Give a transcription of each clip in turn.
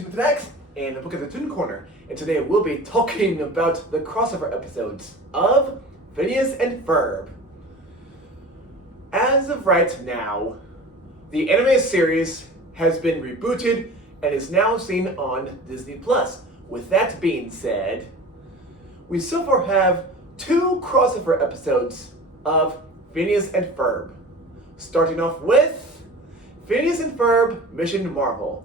Toon with an X and a book at the Toon Corner, and today we'll be talking about the crossover episodes of Phineas and Ferb. As of right now, the anime series has been rebooted and is now seen on Disney+. With that being said, we so far have 2 crossover episodes of Phineas and Ferb. Starting off with Phineas and Ferb Mission Marvel.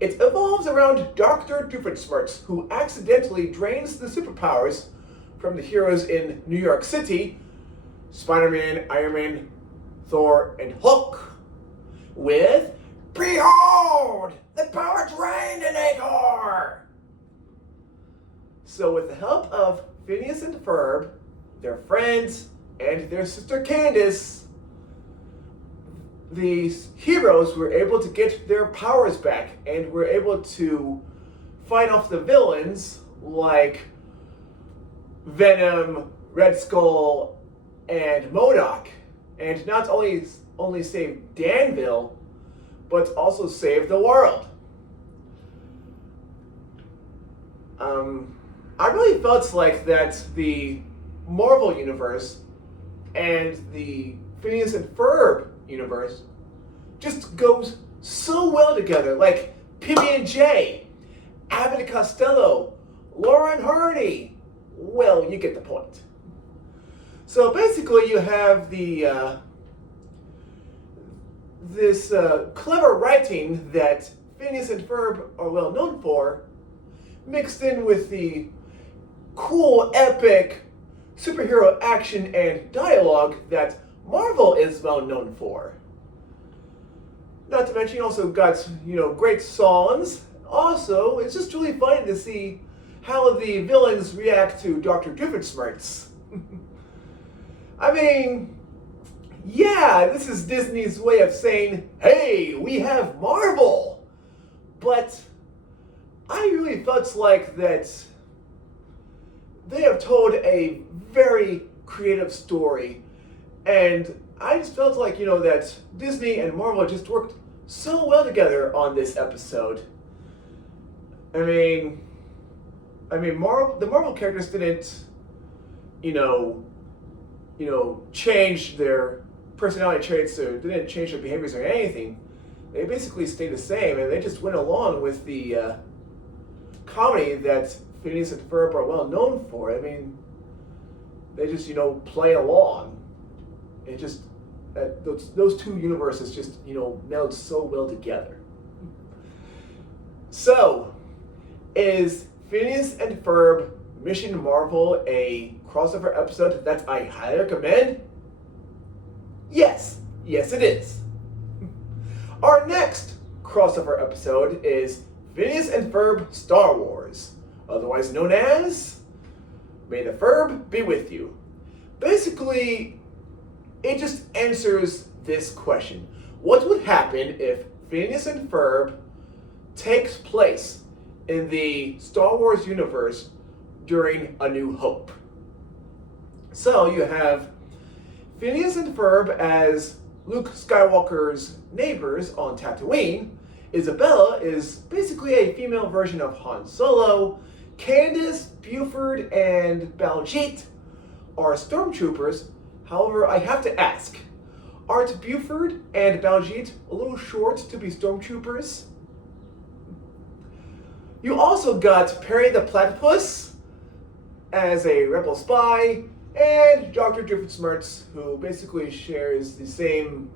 It evolves around Dr. Doofenshmirtz, who accidentally drains the superpowers from the heroes in New York City, Spider-Man, Iron Man, Thor, and Hulk, with "Behold, the power drainator!" So with the help of Phineas and Ferb, their friends, and their sister Candace, these heroes were able to get their powers back and were able to fight off the villains like Venom, Red Skull, and MODOK, and not only save Danville, but also save the world. I really felt like that the Marvel universe and the Phineas and Ferb universe just goes so well together, like PB&J, Abbott and Costello, Laura and Hardy. Well, you get the point. So basically, you have this clever writing that Phineas and Ferb are well known for, mixed in with the cool, epic superhero action and dialogue that Marvel is well known for. Not to mention, you also got, great songs. Also, it's just really funny to see how the villains react to Dr. Doofenshmirtz. I mean, yeah, this is Disney's way of saying, hey, we have Marvel. But I really felt like that they have told a very creative story, and I just felt like, that Disney and Marvel just worked so well together on this episode. I mean, the Marvel characters didn't, change their personality traits, or didn't change their behaviors or anything. They basically stayed the same, and they just went along with the comedy that Phineas and Ferb are well known for. I mean, they just, play along. It just, those two universes just, meld so well together. So, is Phineas and Ferb Mission Marvel a crossover episode that I highly recommend? Yes it is. Our next crossover episode is Phineas and Ferb Star Wars, otherwise known as May the Ferb Be With You. Basically, it just answers this question. What would happen if Phineas and Ferb takes place in the Star Wars universe during A New Hope? So you have Phineas and Ferb as Luke Skywalker's neighbors on Tatooine. Isabella is basically a female version of Han Solo. Candace, Buford, and Baljeet are stormtroopers. However, I have to ask, aren't Buford and Baljeet a little short to be stormtroopers? You also got Perry the Platypus as a rebel spy, and Dr. Doofenshmirtz, who basically shares the same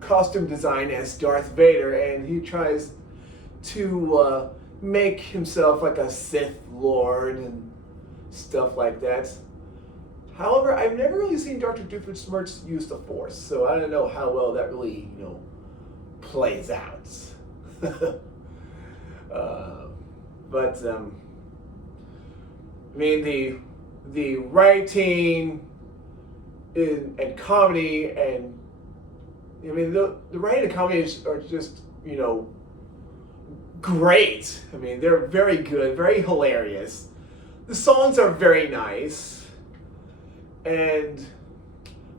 costume design as Darth Vader, and he tries to make himself like a Sith Lord and stuff like that. However, I've never really seen Dr. Doofenshmirtz use the Force, so I don't know how well that really, plays out. The writing and comedy, and the writing and comedy are just, great. They're very good, very hilarious. The songs are very nice. And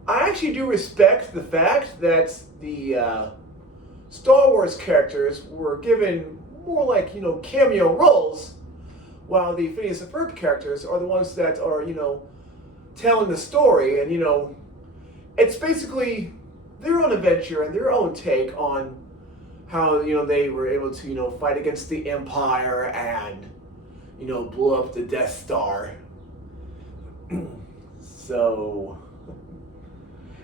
I actually do respect the fact that the Star Wars characters were given more like, cameo roles, while the Phineas and Ferb characters are the ones that are, telling the story, and, it's basically their own adventure and their own take on how, they were able to, fight against the Empire and, blow up the Death Star. So,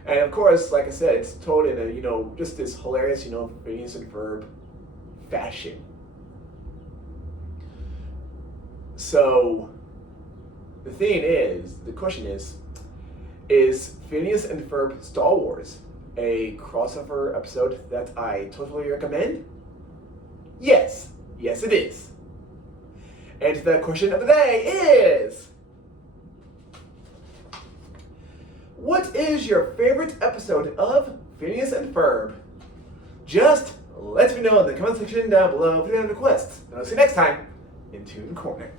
and of course, like I said, it's told in a, just this hilarious, Phineas and Ferb fashion. So, the question is Phineas and Ferb Star Wars a crossover episode that I totally recommend? Yes. Yes, it is. And the question of the day is, what is your favorite episode of Phineas and Ferb? Just let me know in the comment section down below if you have any requests. And I'll see you next time in Toon Corner.